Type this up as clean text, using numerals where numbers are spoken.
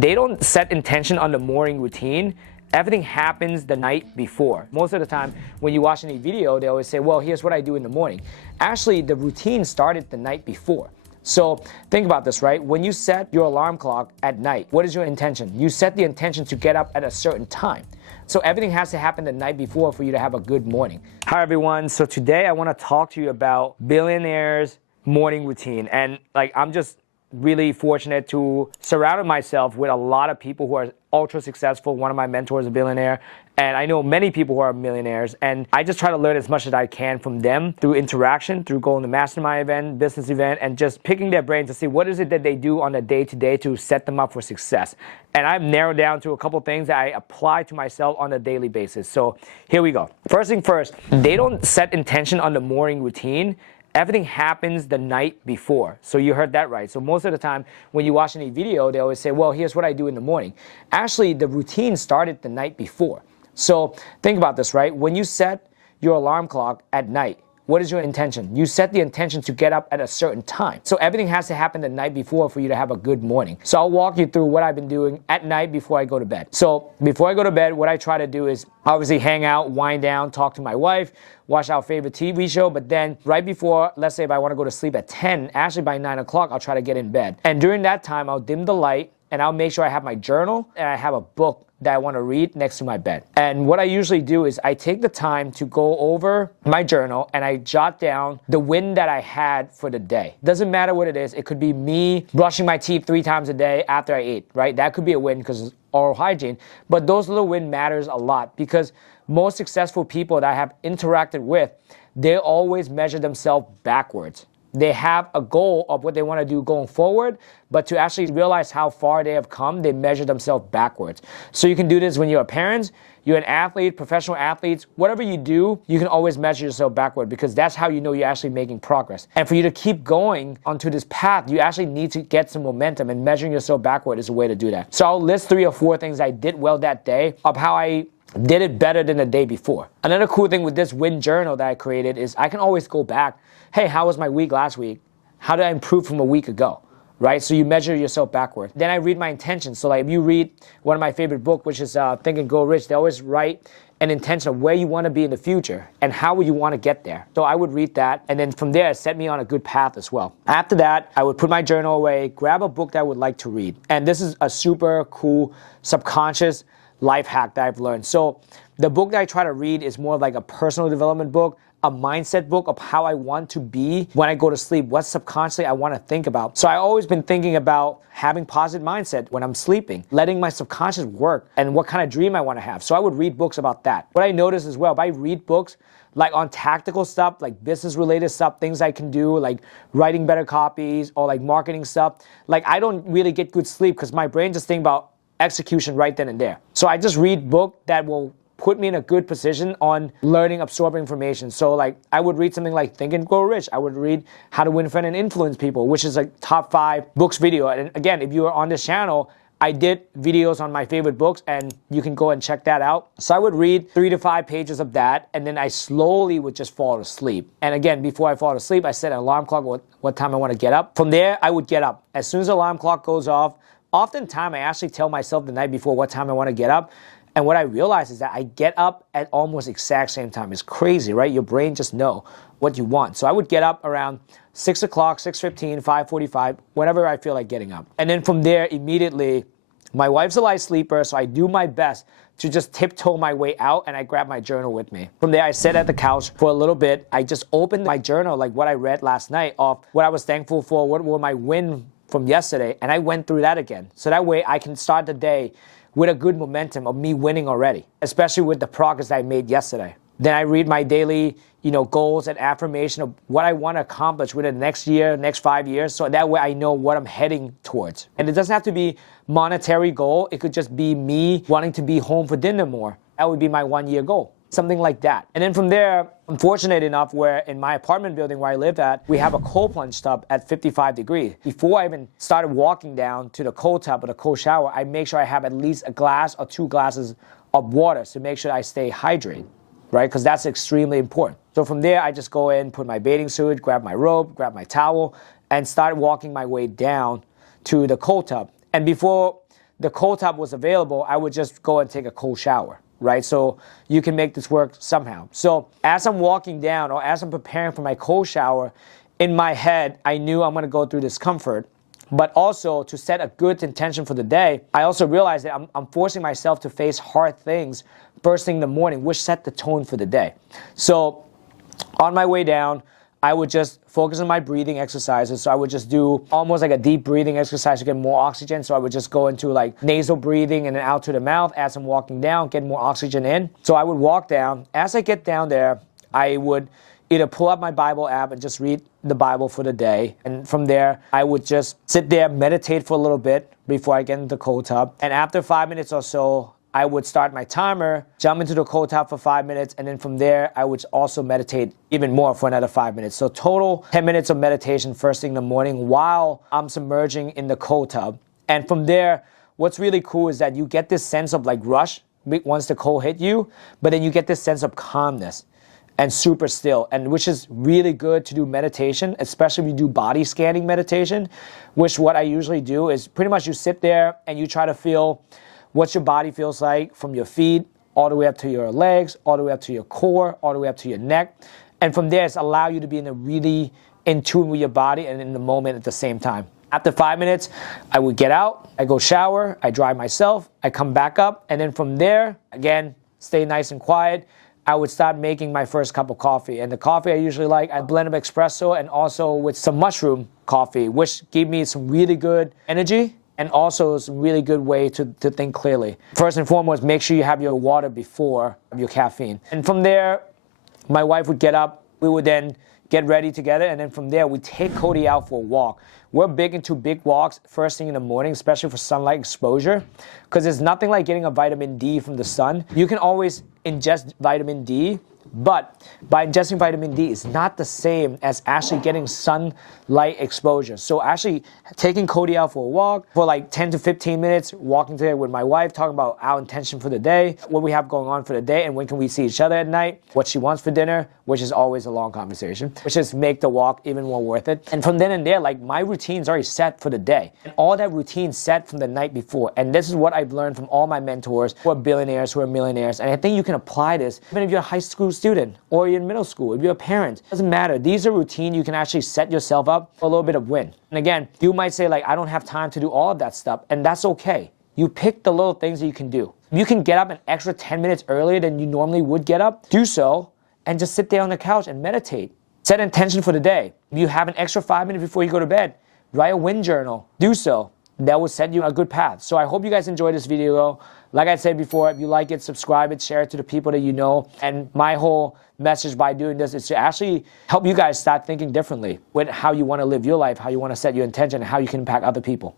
They don't set intention on the morning routine. Everything happens the night before. Most of the time, when you watch any video, they always say, well, here's what I do in the morning. Actually, the routine started the night before. So think about this, right? When you set your alarm clock at night, what is your intention? You set the intention to get up at a certain time. So everything has to happen the night before for you to have a good morning. Hi, everyone. So today I want to talk to you about Billionaire's morning routine. And I'm just really fortunate to surround myself with a lot of people who are ultra successful. One of my mentors is a billionaire, and I know many people who are millionaires, and I just try to learn as much as I can from them through interaction, through going to mastermind event, business event, and just picking their brain to see what is it that they do on a day-to-day to set them up for success. And I've narrowed down to a couple things that I apply to myself on a daily basis. So here we go. First thing first, they don't set intention on the morning routine. Everything happens the night before. So you heard that right. So most of the time when you watch any video, they always say, well, here's what I do in the morning. Actually, the routine started the night before. So think about this, right? When you set your alarm clock at night, what is your intention? You set the intention to get up at a certain time. So everything has to happen the night before for you to have a good morning. So I'll walk you through what I've been doing at night before I go to bed. So before I go to bed, what I try to do is obviously hang out, wind down, talk to my wife, watch our favorite TV show. But then right before, let's say if I want to go to sleep at 10, actually by 9 o'clock, I'll try to get in bed. And during that time, I'll dim the light and I'll make sure I have my journal and I have a book that I want to read next to my bed. And what I usually do is I take the time to go over my journal and I jot down the win that I had for the day. Doesn't matter what it is. It could be me brushing my teeth 3 times a day after I ate, right? That could be a win because it's oral hygiene. But those little win matters a lot because most successful people that I have interacted with, they always measure themselves backwards. They have a goal of what they want to do going forward, but to actually realize how far they have come, they measure themselves backwards. So you can do this when you're a parent, you're an athlete, professional athletes, whatever you do, you can always measure yourself backward because that's how you know you're actually making progress. And for you to keep going onto this path, you actually need to get some momentum, and measuring yourself backward is a way to do that. So I'll list 3 or 4 things I did well that day of how I did it better than the day before. Another cool thing with this win journal that I created is I can always go back. Hey, how was my week last week? How did I improve from a week ago? Right? So you measure yourself backward. Then I read my intentions. So if you read one of my favorite books, which is Think and Grow Rich, they always write an intention of where you want to be in the future and how would you want to get there. So I would read that, and then from there, it set me on a good path as well. After that, I would put my journal away, grab a book that I would like to read. And this is a super cool subconscious life hack that I've learned. So the book that I try to read is more like a personal development book, a mindset book of how I want to be when I go to sleep, what subconsciously I want to think about. So I've always been thinking about having positive mindset when I'm sleeping, letting my subconscious work, and what kind of dream I want to have. So I would read books about that. What I noticed as well, if I read books like on tactical stuff, like business related stuff, things I can do, like writing better copies or like marketing stuff, I don't really get good sleep because my brain just thinks about execution right then and there. So I just read book that will put me in a good position on learning, absorbing information. So I would read something like Think and Grow Rich. I would read How to Win Friends and Influence People, which is top 5 books video. And again, if you are on this channel, I did videos on my favorite books and you can go and check that out. So I would read 3 to 5 pages of that and then I slowly would just fall asleep. And again, before I fall asleep, I set an alarm clock what time I want to get up. From there, I would get up. As soon as the alarm clock goes off, oftentimes I actually tell myself the night before what time I want to get up. And what I realize is that I get up at almost exact same time. It's crazy, right? Your brain just know what you want. So I would get up around 6 o'clock, 6:15, 5:45, whenever I feel like getting up. And then from there, immediately, my wife's a light sleeper, so I do my best to just tiptoe my way out and I grab my journal with me. From there, I sit at the couch for a little bit. I just opened my journal, like what I read last night, of what I was thankful for, what were my win from yesterday, and I went through that again. So that way I can start the day with a good momentum of me winning already, especially with the progress I made yesterday. Then I read my daily, goals and affirmation of what I want to accomplish within the next year, next 5 years. So that way I know what I'm heading towards. And it doesn't have to be monetary goal. It could just be me wanting to be home for dinner more. That would be my 1-year goal. Something like that. And then from there, I'm fortunate enough where in my apartment building where I live at, we have a cold plunge tub at 55 degrees. Before I even started walking down to the cold tub or the cold shower, I make sure I have at least a glass or 2 glasses of water to make sure I stay hydrated, right? Because that's extremely important. So from there, I just go in, put my bathing suit, grab my robe, grab my towel, and start walking my way down to the cold tub. And before the cold tub was available, I would just go and take a cold shower, right? So you can make this work somehow. So as I'm walking down or as I'm preparing for my cold shower, in my head, I knew I'm going to go through discomfort. But also to set a good intention for the day, I also realized that I'm forcing myself to face hard things first thing in the morning, which set the tone for the day. So on my way down, I would just focus on my breathing exercises. So I would just do almost like a deep breathing exercise to get more oxygen. So I would just go into like nasal breathing and then out to the mouth as I'm walking down, get more oxygen in. So I would walk down. As I get down there, I would either pull up my Bible app and just read the Bible for the day. And from there, I would just sit there, meditate for a little bit before I get into the cold tub. And after 5 minutes or so, I would start my timer, jump into the cold tub for 5 minutes, and then from there, I would also meditate even more for another 5 minutes. So total 10 minutes of meditation first thing in the morning while I'm submerging in the cold tub. And from there, what's really cool is that you get this sense of like rush once the cold hit you, but then you get this sense of calmness and super still, and which is really good to do meditation, especially if you do body scanning meditation, which what I usually do is pretty much you sit there and you try to feel what your body feels like from your feet all the way up to your legs, all the way up to your core, all the way up to your neck. And from there, it's allow you to be really in tune with your body and in the moment at the same time. After 5 minutes, I would get out, I go shower, I dry myself, I come back up, and then from there, again, stay nice and quiet. I would start making my first cup of coffee. And the coffee I usually like, I blend of espresso and also with some mushroom coffee, which give me some really good energy and also some really good way to think clearly. First and foremost, make sure you have your water before your caffeine. And from there, my wife would get up. We would then get ready together. And then from there, we take Cody out for a walk. We're big into big walks first thing in the morning, especially for sunlight exposure, because there's nothing like getting a vitamin D from the sun. You can always ingest vitamin D, but by ingesting vitamin D is not the same as actually getting sunlight exposure. So actually taking Cody out for a walk for like 10 to 15 minutes, walking together with my wife, talking about our intention for the day, what we have going on for the day, and when can we see each other at night, what she wants for dinner, which is always a long conversation, which is make the walk even more worth it. And from then and there, like my routine's already set for the day. And all that routine set from the night before. And this is what I've learned from all my mentors who are billionaires, who are millionaires. And I think you can apply this even if you're a high school student or you're in middle school, if you're a parent. It doesn't matter. These are routine you can actually set yourself up for a little bit of win. And again, you might say like, I don't have time to do all of that stuff. And that's okay. You pick the little things that you can do. If you can get up an extra 10 minutes earlier than you normally would get up, do so. And just sit there on the couch and meditate. Set an intention for the day. If you have an extra 5 minutes before you go to bed, write a win journal. Do so. That will set you on a good path. So I hope you guys enjoyed this video. Like I said before, if you like it, subscribe it, share it to the people that you know. And my whole message by doing this is to actually help you guys start thinking differently with how you want to live your life, how you want to set your intention, and how you can impact other people.